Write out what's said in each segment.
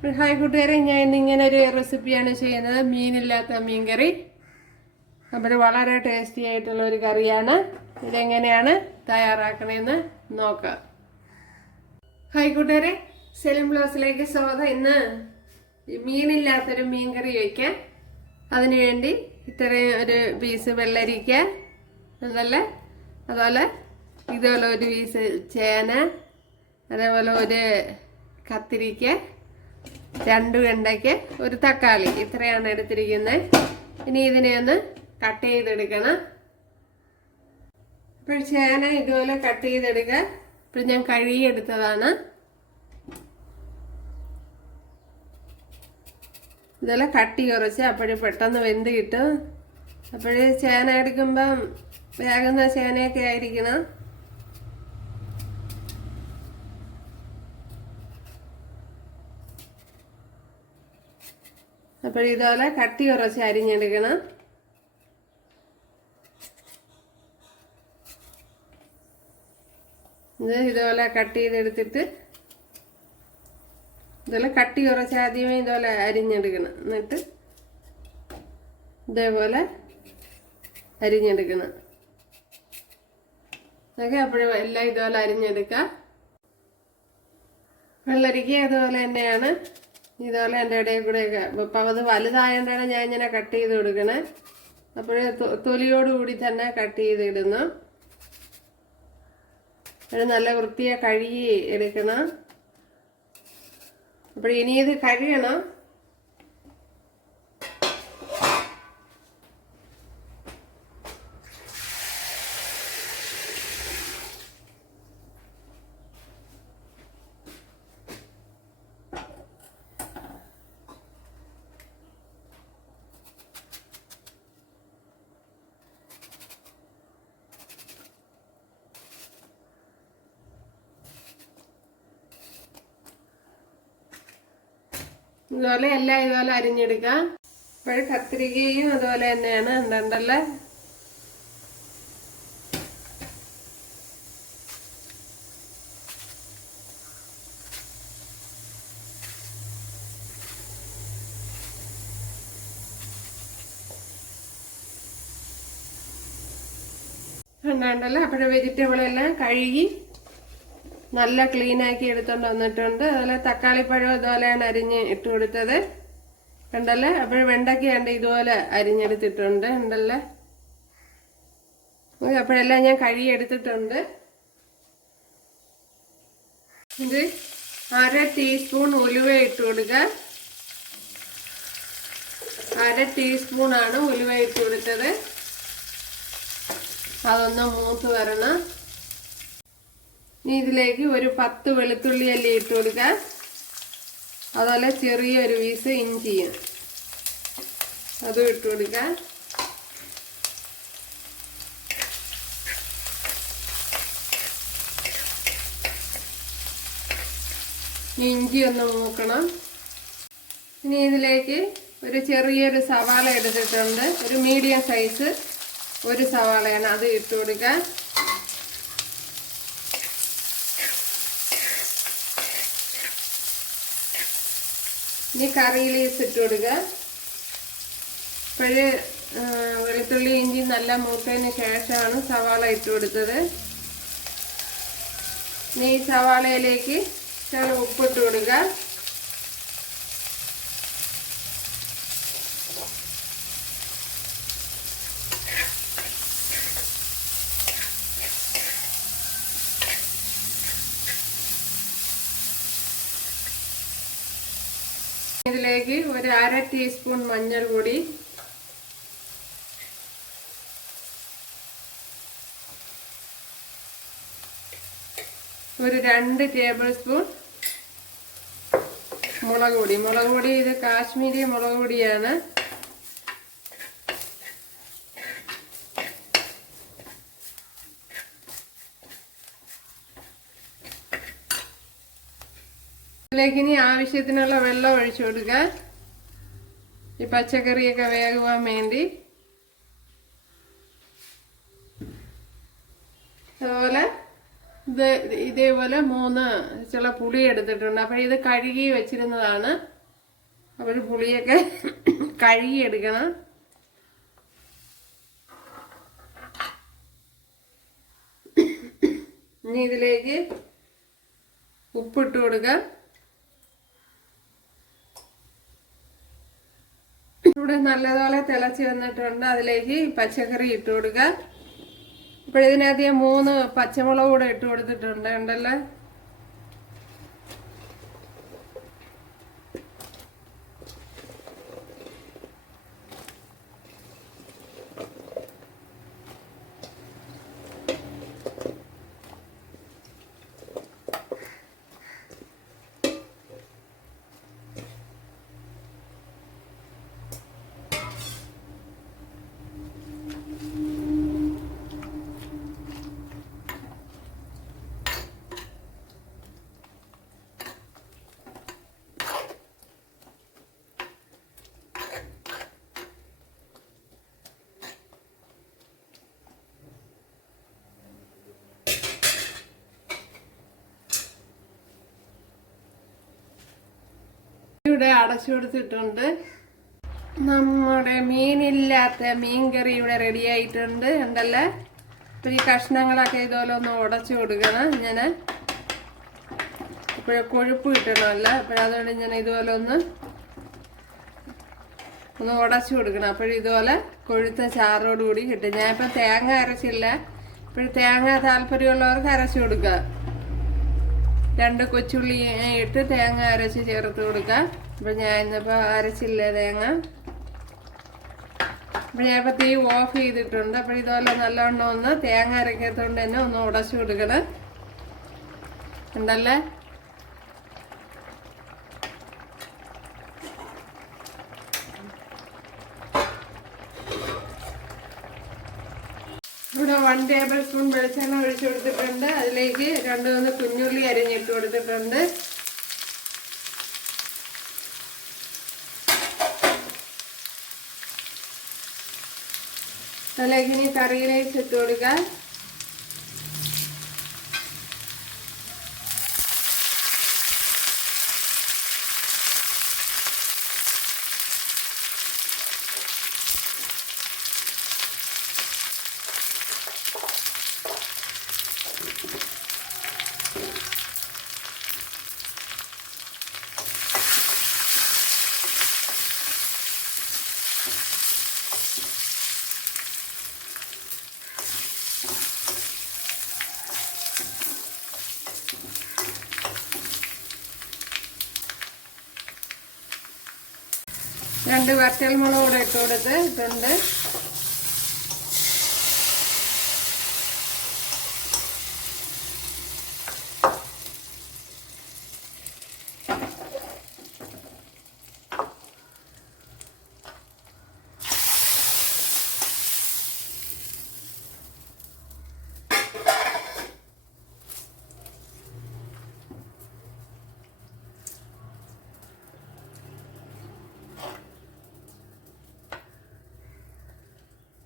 Hi കൂട്ടുകാരെ, ഞാൻ ഇന്നിങ്ങനെ ഒരു റെസിപ്പിയാണ് ചെയ്യുന്നത്. മീനില്ലാത്ത മീൻകറി. അപ്പോൾ വളരെ ടേസ്റ്റി ആയിട്ടുള്ള ഒരു കറിയാണ്. ഇതെങ്ങനെയാണ് തയ്യാറാക്കണമെന്ന് നോക്കാം. ഹായ് കൂട്ടുകാരെ, സെലിം ബ്ലോസിലേക്ക് സ്വാഗതം. ഇന്ന് മീനില്ലാത്തൊരു മീൻകറി വയ്ക്കാം. അതിനുവേണ്ടി ഇത്രയും ഒരു പീസ് വെള്ളരിക്ക, അതുപോലെ ഇതുപോലെ ഒരു പീസ് ചേന, അതേപോലെ ഒരു കത്തിരിക്ക, 2 വെണ്ടയ്ക്ക്, ഒരു തക്കാളി, ഇത്രയാണ് എടുത്തിരിക്കുന്നത്. ഇനി ഇതിനെ ഒന്ന് കട്ട് ചെയ്തെടുക്കണം. ഇപ്പോൾ ചേന ഇതുപോലെ കട്ട് ചെയ്തെടുക്കുക. ഇപ്പോൾ ഞാൻ കഴുകിയെടുത്തതാണ്. ഇതുപോലെ കട്ടി കുറച്ച് അപ്പോഴും പെട്ടെന്ന് വെന്ത് കിട്ടും. അപ്പോഴേ ചേന എടുക്കുമ്പം വേകുന്ന ചേനയൊക്കെ ആയിരിക്കണം. അപ്പോൾ ഇതുപോലെ കട്ടി കുറച്ച് അരിഞ്ഞെടുക്കണം. ഇതുപോലെ കട്ട് ചെയ്തെടുത്തിട്ട് ഇതുപോലെ കട്ടി കുറച്ച് ആദ്യമേ ഇതുപോലെ അരിഞ്ഞെടുക്കണം. എന്നിട്ട് ഇതേപോലെ അരിഞ്ഞെടുക്കണം. അപ്പോഴും എല്ലാം ഇതുപോലെ അരിഞ്ഞെടുക്കാം. വെള്ളരിക്ക അതുപോലെ തന്നെയാണ്. ഇതുപോലെ എൻ്റെ ഇടയിൽ കൂടെയൊക്കെ അപ്പം അത് വലുതായതുകൊണ്ടാണ് ഞാൻ ഇങ്ങനെ കട്ട് ചെയ്ത് കൊടുക്കണേ. അപ്പോഴേ തൊലിയോടുകൂടി തന്നെ കട്ട് ചെയ്തിടുന്നു. അത് നല്ല വൃത്തിയെ കഴുകി എടുക്കണം. അപ്പോൾ ഇനി ഇത് കഴുകണം. ഇതുപോലെ എല്ലാം ഇതുപോലെ അരിഞ്ഞെടുക്കാം. ഇപ്പോൾ കത്തിരിക്കയും അതുപോലെ തന്നെയാണ്. ഉണ്ടല്ലേ, ഉണ്ടല്ലേ. അപ്പോഴേ വെജിറ്റബിൾ എല്ലാം കഴുകി നല്ല ക്ലീനാക്കി എടുത്തോണ്ട് വന്നിട്ടുണ്ട്. അതുപോലെ തക്കാളിപ്പഴം ഇതുപോലെയാണ് അരിഞ്ഞ് ഇട്ട് കൊടുത്തത്. ഉണ്ടല്ലേ. അപ്പോൾ വെണ്ടയ്ക്ക ഉണ്ട് ഇതുപോലെ അരിഞ്ഞെടുത്തിട്ടുണ്ട്. ഉണ്ടല്ലേ. അപ്പോഴെല്ലാം ഞാൻ കഴുകി എടുത്തിട്ടുണ്ട്. ഇത് 1/2 ടീസ്പൂൺ ഉലുവ ഇട്ട് കൊടുക്കുക. 1/2 ടീസ്പൂണാണ് ഉലുവ ഇട്ട് കൊടുത്തത്. അതൊന്ന് മൂത്ത് വരണം. ഇനി ഇതിലേക്ക് ഒരു 10 വെളുത്തുള്ളി അല്ലി ഇട്ട് കൊടുക്കുക. അതുപോലെ ചെറിയൊരു പീസ് ഇഞ്ചിയും അതും ഇട്ട് കൊടുക്കുക. ഇഞ്ചി ഒന്ന് മൂക്കണം. ഇനി ഇതിലേക്ക് ഒരു ചെറിയൊരു സവാള എടുത്തിട്ടുണ്ട്. ഒരു മീഡിയം സൈസ് ഒരു സവാളയാണ്, അത് ഇട്ട് കൊടുക്കുക. ഇനി കറി ലീവ്സ് ഇട്ട് കൊടുക്കുക. ഇപ്പോഴ് വെളുത്തുള്ളി ഇഞ്ചി നല്ല മൂത്തതിന് ശേഷമാണ് സവാള ഇട്ട് കൊടുത്തത്. ഇനി ഈ സവാളയിലേക്ക് ചെറു ഉപ്പിട്ട് കൊടുക്കുക. ഇതിലേക്ക് ഒരു 1/2 ടീസ്പൂൺ മഞ്ഞൾ പൊടി, ഒരു 2 ടേബിൾ സ്പൂൺ മുളക് പൊടി. ഇത് കാശ്മീരി മുളക് പൊടിയാണ്. ഇതിലേക്ക് ഇനി ആവശ്യത്തിനുള്ള വെള്ളം ഒഴിച്ചു കൊടുക്കുക. ഈ പച്ചക്കറിയൊക്കെ വേകുവാൻ വേണ്ടി. അതുപോലെ ഇത് ഇതേപോലെ 3 ചില പുളി എടുത്തിട്ടുണ്ട്. അപ്പോൾ ഇത് കഴുകി വെച്ചിരുന്നതാണ്. അപ്പോൾ പുളിയൊക്കെ കഴുകി എടുക്കണം. ഇനി ഇതിലേക്ക് ഉപ്പിട്ട് കൊടുക്കുക. ഇവിടെ നല്ലതുപോലെ തിളച്ച് വന്നിട്ടുണ്ട്. അതിലേക്ക് പച്ചക്കറി ഇട്ട് കൊടുക്കുക. ഇപ്പോൾ ഇതിനകത്ത് 3 പച്ചമുളക് കൂടെ ഇട്ട് കൊടുത്തിട്ടുണ്ട്. ഉണ്ടല്ലോ, ഇവിടെ അടച്ചു കൊടുത്തിട്ടുണ്ട്. നമ്മുടെ മീനില്ലാത്ത മീൻകറി ഇവിടെ റെഡി ആയിട്ടുണ്ട്. ഉണ്ടല്ലേ, അപ്പോൾ ഈ കഷ്ണങ്ങളൊക്കെ ഇതുപോലെ ഒന്ന് ഉടച്ചു കൊടുക്കണം. ഇങ്ങനെ ഇപ്പോഴേ കൊഴുപ്പ് കിട്ടണമല്ല, അപ്പോഴതുകൊണ്ട് ഇങ്ങനെ ഇതുപോലെ ഒന്ന് ഉടച്ചു കൊടുക്കണം. അപ്പോഴിതുപോലെ കൊഴുത്ത ചാറോട് കൂടി കിട്ടും. ഞാനിപ്പോൾ തേങ്ങ അരച്ചില്ല. ഇപ്പോഴും തേങ്ങ താല്പര്യമുള്ളവർക്ക് അരച്ചു കൊടുക്കുക. 2 കൊച്ചുള്ളി ഇട്ട് തേങ്ങ അരച്ച് ചേർത്ത് കൊടുക്കാം. അപ്പോൾ ഞാൻ ഇന്നിപ്പോൾ അരച്ചില്ല തേങ്ങ. അപ്പോൾ ഞാനിപ്പോൾ തീ ഓഫ് ചെയ്തിട്ടുണ്ട്. അപ്പോൾ ഇതുപോലെ നല്ലവണ്ണം ഒന്ന് തേങ്ങ അരയ്ക്കാത്തതുകൊണ്ട് തന്നെ ഒന്ന് ഉടച്ചു കൊടുക്കണം. ഉണ്ടല്ലേ, ഇവിടെ 1 ടേബിൾ സ്പൂൺ വെളിച്ചെണ്ണ ഒഴിച്ചു കൊടുത്തിട്ടുണ്ട്. അതിലേക്ക് 2-3 കുഞ്ഞുള്ളി അരിഞ്ഞിട്ട് കൊടുത്തിട്ടുണ്ട്. അതിലേക്ക് ഇനി കറിയിലേക്ക് ഇട്ട് കൊടുക്കാം. രണ്ട് വറ്റൽമുളക് കൂടെ ഇട്ട് കൊടുത്തിട്ടുണ്ട്.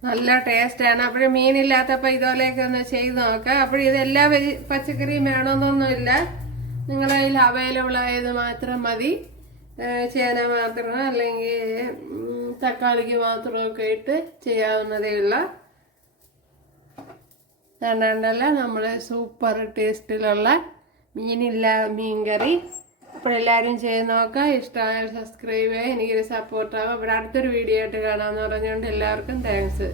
നല്ല ടേസ്റ്റാണ്. അപ്പോഴും മീനില്ലാത്തപ്പോൾ ഇതുപോലെയൊക്കെ ഒന്ന് ചെയ്ത് നോക്കാം. അപ്പോഴും ഇതെല്ലാ പച്ചക്കറിയും വേണമെന്നൊന്നുമില്ല, നിങ്ങളുടെ കയ്യിൽ അവൈലബിൾ ആയത് മാത്രം മതി. ചേന മാത്രം അല്ലെങ്കിൽ തക്കാളിക്ക് മാത്രമൊക്കെ ഇട്ട് ചെയ്യാവുന്നതേ ഉള്ളൂ. രണ്ടല്ല നമ്മൾ സൂപ്പർ ടേസ്റ്റിലുള്ള മീൻ കറി. അപ്പോൾ എല്ലാവരും ചെയ്ത് നോക്കാം. ഇഷ്ടമായ സബ്സ്ക്രൈബ് ചെയ്യുക, എനിക്കൊരു സപ്പോർട്ടാവും. അപ്പോൾ അടുത്തൊരു വീഡിയോ ആയിട്ട് കാണാമെന്ന് പറഞ്ഞുകൊണ്ട് എല്ലാവർക്കും താങ്ക്സ്.